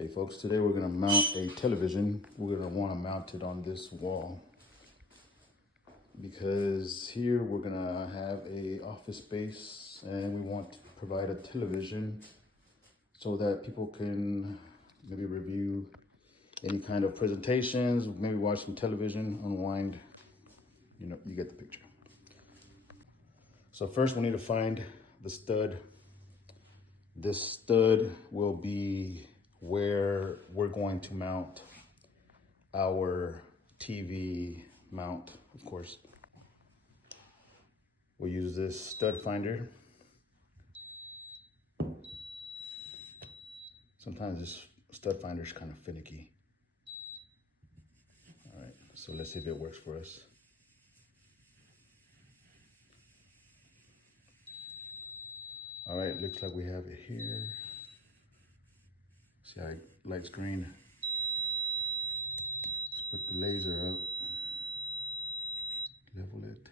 Hey folks, today we're going to mount a television. We're going to want to mount it on this wall because here we're going to have a office space and we want to provide a television so that people can maybe review any kind of presentations, maybe watch some television, unwind. You know, you get the picture. So first we need to find the stud. This stud will be where we're going to mount our TV mount, of course. We'll use this stud finder. Sometimes this stud finder is kind of finicky. All right, so let's see if it works for us. All right, looks like we have it here. See how it lights green? Let's put the laser up, level it.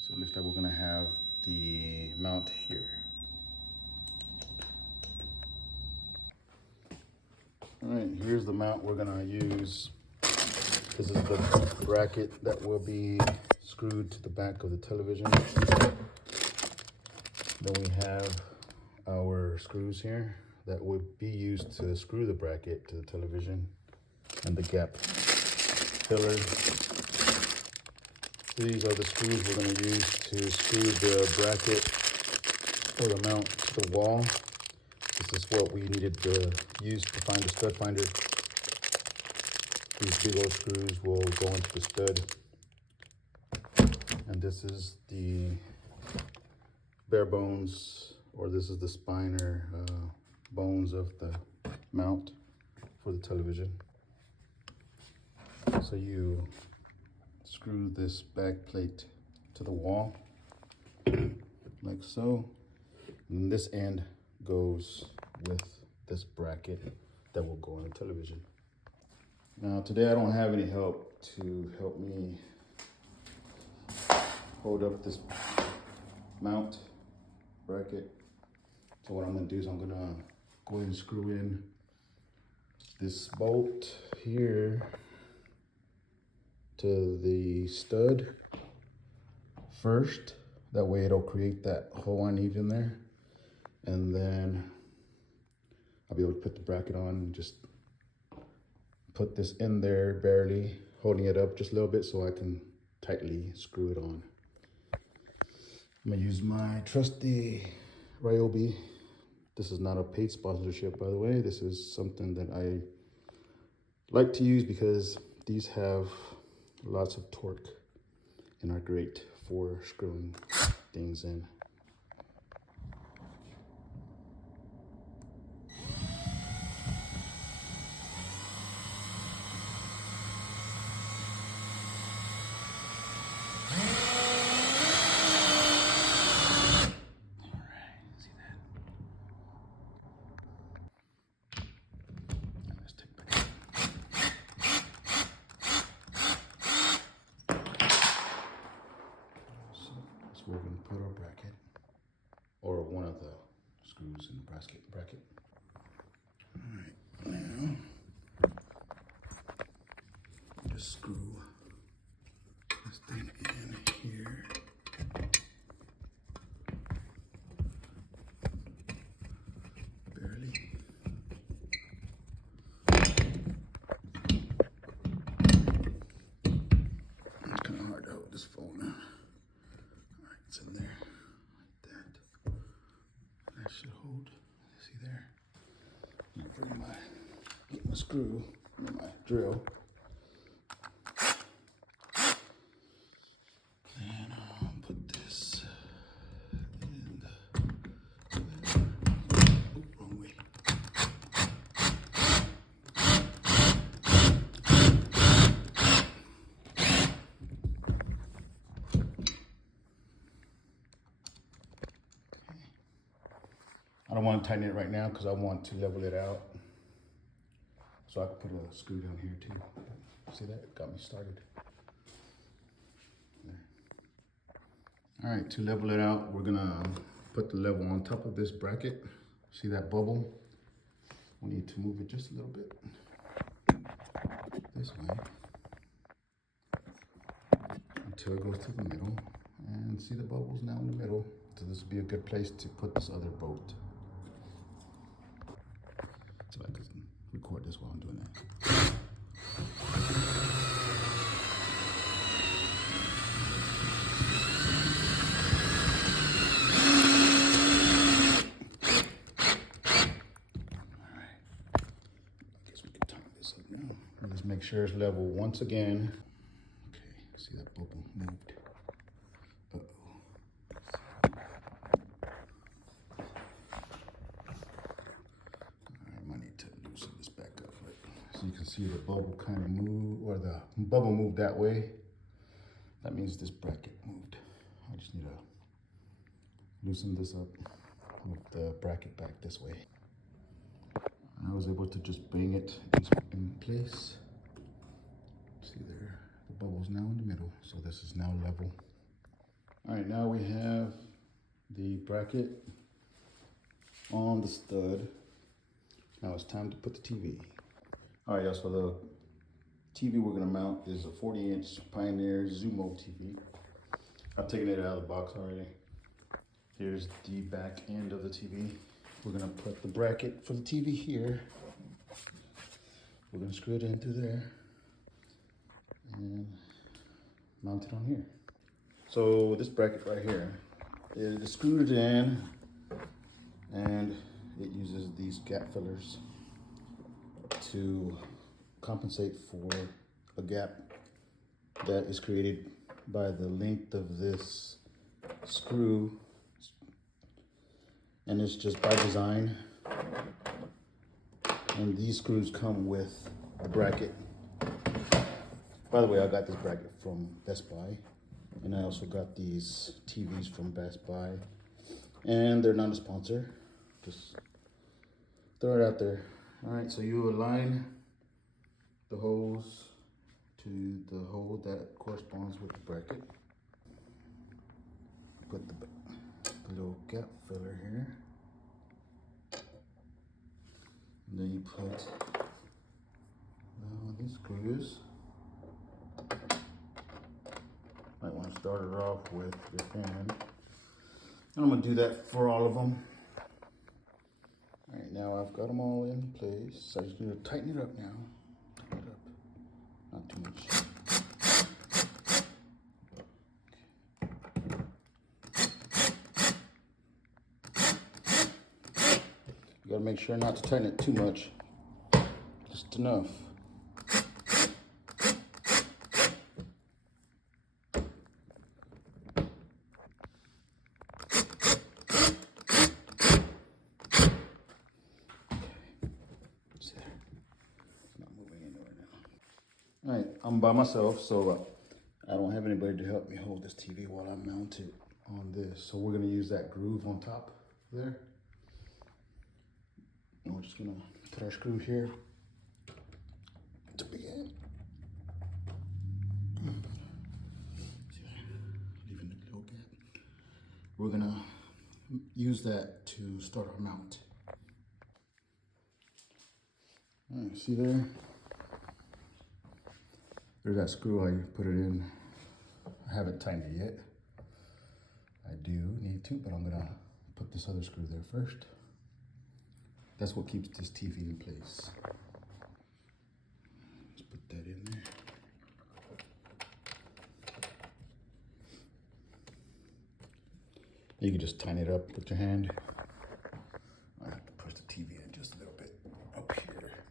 So it looks like we're gonna have the mount here. All right, here's the mount we're gonna use. This is the bracket that will be screwed to the back of the television. Then we have our screws here that would be used to screw the bracket to the television and the gap filler. These are the screws we're going to use to screw the bracket or the mount to the wall. This is what we needed to use to find the stud finder. These big old screws will go into the stud. And this is the bare bones, or this is the spiner bones of the mount for the television. So you screw this back plate to the wall like so, and this end goes with this bracket that will go on the television. Now today I don't have any help to help me hold up this mount bracket. So what I'm gonna do is I'm gonna go ahead and screw in this bolt here to the stud first. That way it'll create that hole I need in there. And then I'll be able to put the bracket on and just put this in there barely, holding it up just a little bit so I can tightly screw it on. I'm gonna use my trusty Ryobi. This is not a paid sponsorship, by the way. This is something that I like to use because these have lots of torque and are great for screwing things in. We're going to put our bracket, or one of the screws in the bracket. All right, now just screw this thing in here. Barely. It's kind of hard to hold this phone. It's in there, like that. That should hold. See there? I'm gonna bring get my screw, and my drill. And put this in the, wrong way. I don't want to tighten it right now because I want to level it out. So I can put a screw down here too. See that? It got me started. There. All right, to level it out, we're gonna put the level on top of this bracket. See that bubble? We need to move it just a little bit this way until it goes to the middle. And see the bubbles now in the middle. So this would be a good place to put this other bolt. So I can record this while I'm doing that. Just make sure it's level once again. Okay, see that bubble moved. Uh-oh. I might need to loosen this back up. So you can see the bubble kind of move, or the bubble moved that way. That means this bracket moved. I just need to loosen this up, move the bracket back this way. I was able to just bring it in place. See there, the bubble's now in the middle, so this is now level. All right, now we have the bracket on the stud. Now it's time to put the TV. All right, y'all, so the TV we're gonna mount is a 40-inch Pioneer Zumo TV. I've taken it out of the box already. Here's the back end of the TV. We're gonna put the bracket for the TV here. We're gonna screw it in through there and mount it on here. So this bracket right here, it is screwed in and it uses these gap fillers to compensate for a gap that is created by the length of this screw. And it's just by design. And these screws come with the bracket. By the way, I got this bracket from Best Buy. And I also got these TVs from Best Buy. And they're not a sponsor. Just throw it out there. All right, so you align the hose to the hole that corresponds with the bracket. Put the little gap filler here. And then you put these screws. Might want to start it off with your hand. And I'm gonna do that for all of them. All right, now I've got them all in place. So I just need to tighten it up now. Tighten it up, not too much. You gotta make sure not to tighten it too much, just enough. All right, I'm by myself, so I don't have anybody to help me hold this TV while I'm mounted on this. So we're gonna use that groove on top there. And we're just gonna put our screw here to begin. Leaving the little gap. We're gonna use that to start our mount. All right, see there? There's that screw I put it in. I haven't tightened it yet. I do need to, but I'm gonna put this other screw there first. That's what keeps this TV in place. Let's put that in there. You can just tighten it up with your hand. I have to push the TV in just a little bit up here.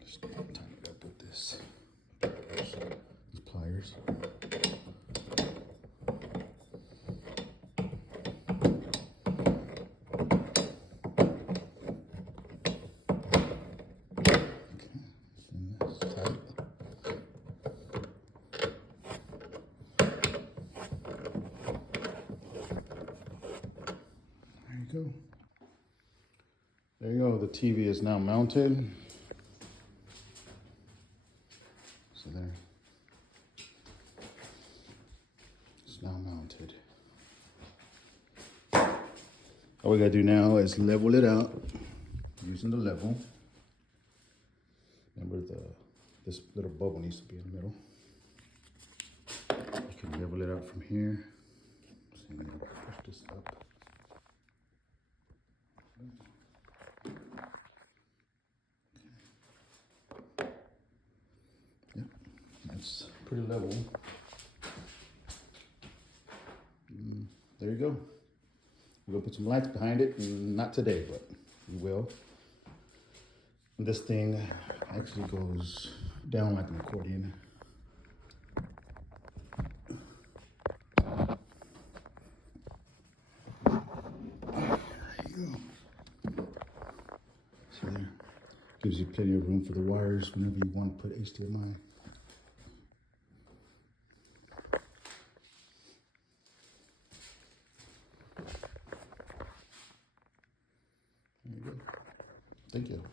Just tighten it up with this. These pliers. Go. There you go, the TV is now mounted. So there, All we gotta do now is level it out using the level. Remember this little bubble needs to be in the middle. You can level it out from here. So I'm gonna push this up. Yep, that's pretty level. There you go. We're gonna put some lights behind it, not today, but we will. And this thing actually goes down like an accordion. There you go. So there, gives you plenty of room for the wires whenever you want to put HDMI. There you go. Thank you.